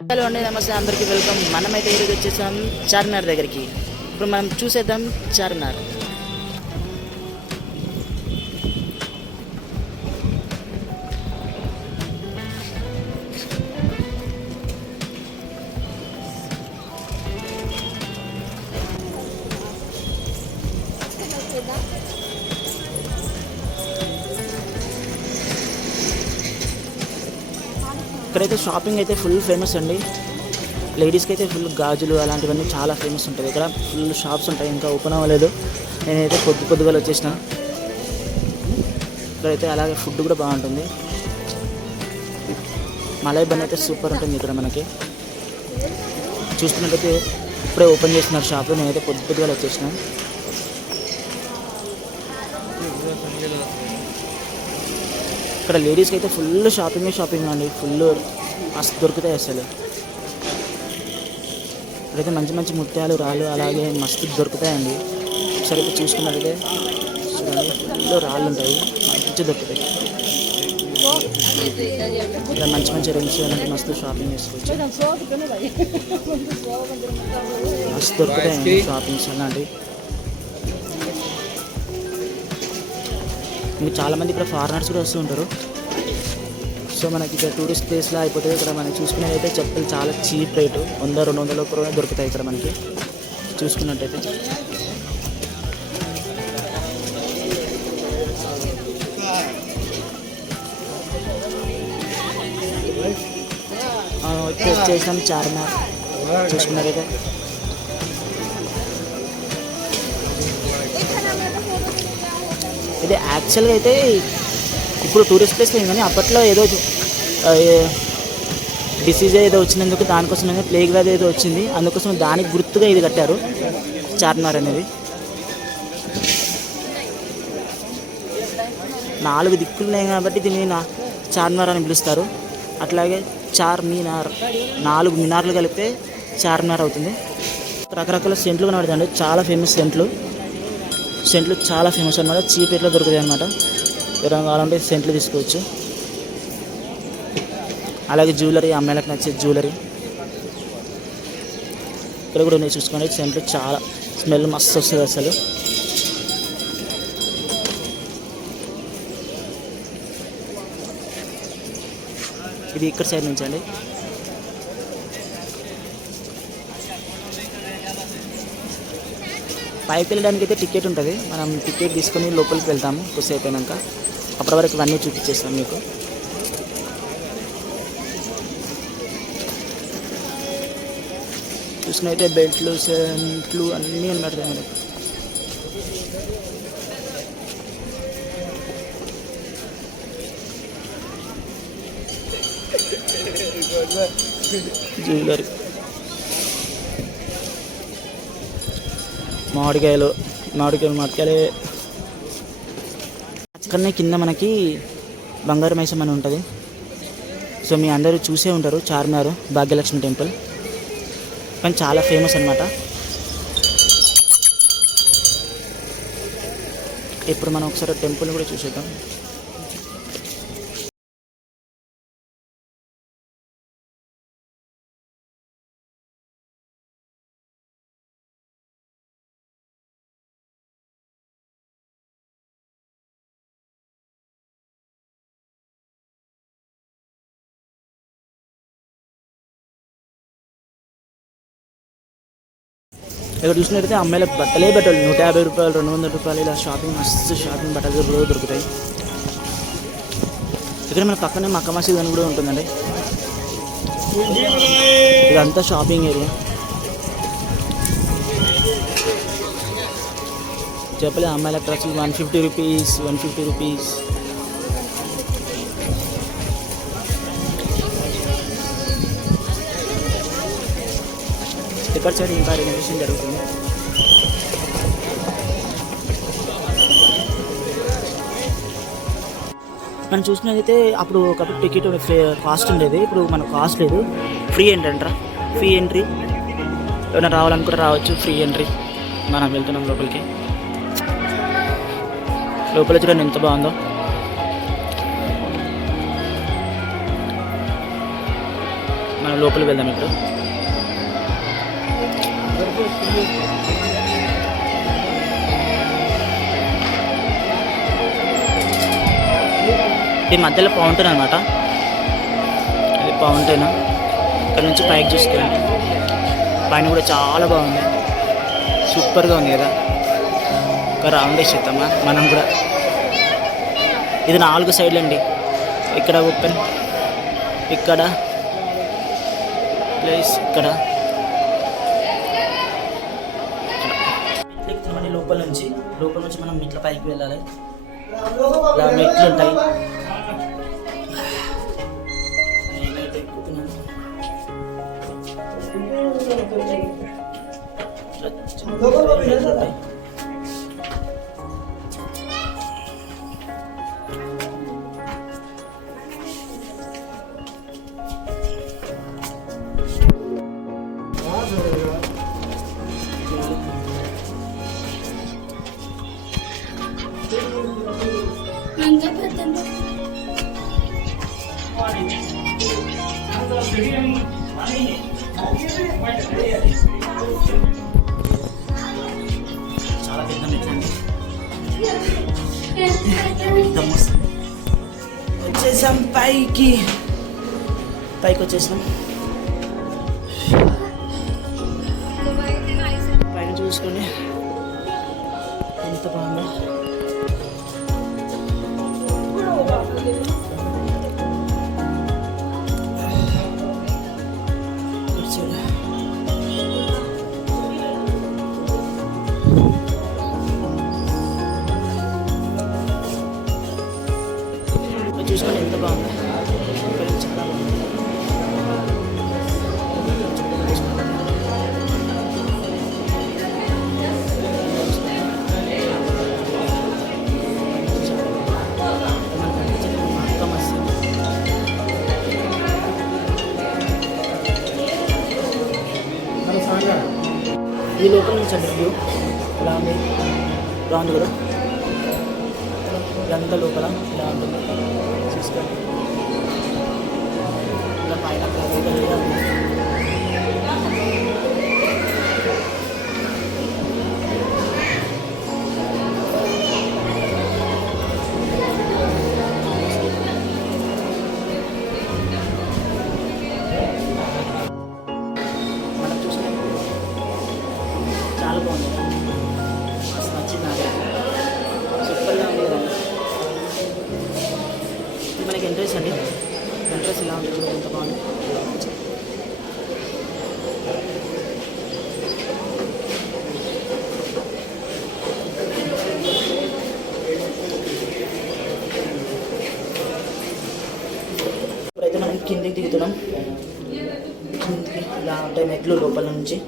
Hello అండి, నమస్తే అందరికీ వెల్కమ్. మనమైతే ఈరోజు వచ్చేసాం చార్మినార్ దగ్గరికి. ఇప్పుడు మనం చూసేద్దాం చార్మినార్. ఇక్కడైతే షాపింగ్ అయితే ఫుల్ ఫేమస్ అండి. లేడీస్కి అయితే ఫుల్ గాజులు అలాంటివన్నీ చాలా ఫేమస్ ఉంటుంది. ఇక్కడ ఫుల్ షాప్స్ ఉంటాయి, ఇంకా ఓపెన్ అవ్వలేదు. నేనైతే పొద్దుగా వచ్చేసిన. ఇక్కడైతే అలాగే ఫుడ్ కూడా బాగుంటుంది. మలై బన్ అయితే సూపర్ ఉంటుంది ఇక్కడ మనకి. చూస్తున్నట్టయితే ఇప్పుడే ఓపెన్ చేస్తున్నారు షాప్. నేనైతే పొద్దుగా వచ్చేసిన. ఇక్కడ లేడీస్కి అయితే ఫుల్ షాపింగ్ అండి. ఫుల్ మస్తు దొరుకుతాయి అసలు. ఇక్కడైతే మంచి మంచి ముత్యాలు, రాళ్ళు అలాగే మస్తు దొరుకుతాయండి. ఒకసారి అయితే చూసుకున్నట్టయితే చూడండి, ఫుల్ రాళ్ళు ఉంటాయి, మంచి దొరుకుతాయి. ఇక్కడ మంచి మంచి రింగ్స్ అలాంటి మస్తు షాపింగ్ చేసుకోవచ్చు. మస్తు దొరుకుతాయండి షాపింగ్స్ అలాంటివి. ఇంకా చాలామంది ఇక్కడ ఫారినర్స్ కూడా వస్తూ ఉంటారు. సో మనకి ఇక్కడ టూరిస్ట్ ప్లేస్లో అయిపోతుంది. ఇక్కడ మనం చూసుకునేదైతే చెప్పులు చాలా చీప్ రేటు, 100-200 రూపాయలు దొరుకుతాయి ఇక్కడ మనకి చూసుకున్నట్టయితే. వచ్చేసాం చార్మినార్. చూసుకున్నట్టయితే ఇది యాక్చువల్గా అయితే ఇప్పుడు టూరిస్ట్ ప్లేస్ లేదు, కానీ అప్పట్లో ఏదో డిసీజ్ ఏదో వచ్చినందుకు దానికోసం ప్లేగ్ వ్యాధి ఏదో వచ్చింది, అందుకోసం దానికి గుర్తుగా ఇది కట్టారు చార్మినార్ అనేది. 4 దిక్కులు ఉన్నాయి కాబట్టి దీన్ని చార్మినార్ అని పిలుస్తారు. అట్లాగే చార్మినార్ 4 మినార్లు కలిపితే చార్మినార్ అవుతుంది. రకరకాల సెంట్లు కనబడతాయండి, చాలా ఫేమస్ సెంట్లు చాలా ఫేమస్ అనమాట. చీప్ రేట్లో దొరుకుతాయి అనమాట. ఎవరైనా కావాలంటే సెంట్లు తీసుకోవచ్చు. అలాగే జ్యువెలరీ, అమ్మాయిలకు నచ్చే జ్యువెలరీ ఇక్కడ కూడా ఉన్నాయి. చూసుకోండి, సెంట్లు చాలా స్మెల్ మస్తు వస్తుంది అసలు. ఇది ఇక్కడ సైడ్ నుంచి అండి. పైకి వెళ్ళడానికి అయితే టికెట్ ఉంటుంది. మనం టికెట్ తీసుకొని లోపలికి వెళ్తాము కొద్దిసేపు అయినాక. అప్పటి వరకు ఇవన్నీ చూపించేస్తాం మీకు. చూసినైతే బెల్ట్లు, సెంట్లు అన్నీ ఉన్నట్టు మనకి. జ్యువెలరీ, మామిడికాయలు అక్కడనే కింద మనకి బంగారు మైసమ్మ అని ఉంటుంది. సో మీ అందరూ చూసే ఉంటారు చార్మినార్ భాగ్యలక్ష్మి టెంపుల్, కానీ చాలా ఫేమస్ అనమాట. ఇప్పుడు మనం ఒకసారి టెంపుల్ కూడా చూసేద్దాం. ఇక్కడ చూసినట్టయితే అమ్మాయిలకు బట్టలు 150 రూపాయలు, 200 రూపాయలు ఇలా షాపింగ్, మస్తు షాపింగ్ బట్టలు రోజు దొరుకుతాయి. ఇక్కడ మన పక్కనే మక్కా మసీద్ అని కూడా ఉంటుందండి. ఇదంతా షాపింగ్ ఏరియా. చెప్పలే, అమ్మాయిల డ్రెస్సులు 150 రూపీస్. ఇక్కడ సైడ్ ఇంకా రెనోవేషన్ జరుగుతుంది. మనం చూసినట్టయితే అప్పుడు ఒకప్పుడు టికెట్ కాస్ట్ ఉండేది, ఇప్పుడు మనకు కాస్ట్ లేదు. Free entry. ఏమైనా రావాలనుకుంటే రావచ్చు, ఫ్రీ ఎంట్రీ. మనం వెళ్తున్నాం లోపలికి. లోపల చూడండి ఎంత బాగుందో. మనం లోపలికి వెళ్దాం ఇప్పుడు. ఈ మధ్యలో ఫౌంటైన్ అనమాట. ఇది ఫౌంటైన్. ఇక్కడ నుంచి పైకి చూసుకోండి, పైన కూడా చాలా బాగుంది, సూపర్గా ఉంది కదా. ఒక రౌండ్ వేసేద్దామా మనం కూడా. ఇది 4 సైడ్లు అండి. ఇక్కడ ఓపెన్, ఇక్కడ ప్లేస్, ఇక్కడ లోపల నుంచి మనం మెట్ల పైకి వెళ్ళాలి. ఇలా మెట్లు ఉంటాయి. నేనైతే ఎక్కుతున్నాను. చాలా పెద్ద మెట్లండి. వచ్చేసాం పైకి వచ్చేసాం. పైన చూసుకొని ఎంత బాగుందో. చూసుకొని ఎంత బాగుంది. చాలా బాగుంది. ఈ లోపల నుంచి అంటే వ్యూ ఇలా ఉంది. బాగుంది కదా. ఇదంతా లోపల ఇలా ఉంటుంది. చూసుకోండి. ఇలా పైన గదిగా ఉంది. మనం చూసిన చాలా బాగుంది. మస్తు నచ్చింది నాకు. సూపర్గా ఉంది కదా. మనకి ఎంట్రెన్స్ అండి. ఎంట్రెన్స్ ఇలా ఉంటుంది కూడా, ఎంత బాగుంది. ఇప్పుడైతే మనం కిందికి దిగుతున్నాం. కిందికి ఇలా ఉంటాయి మెట్లు లోపల నుంచి.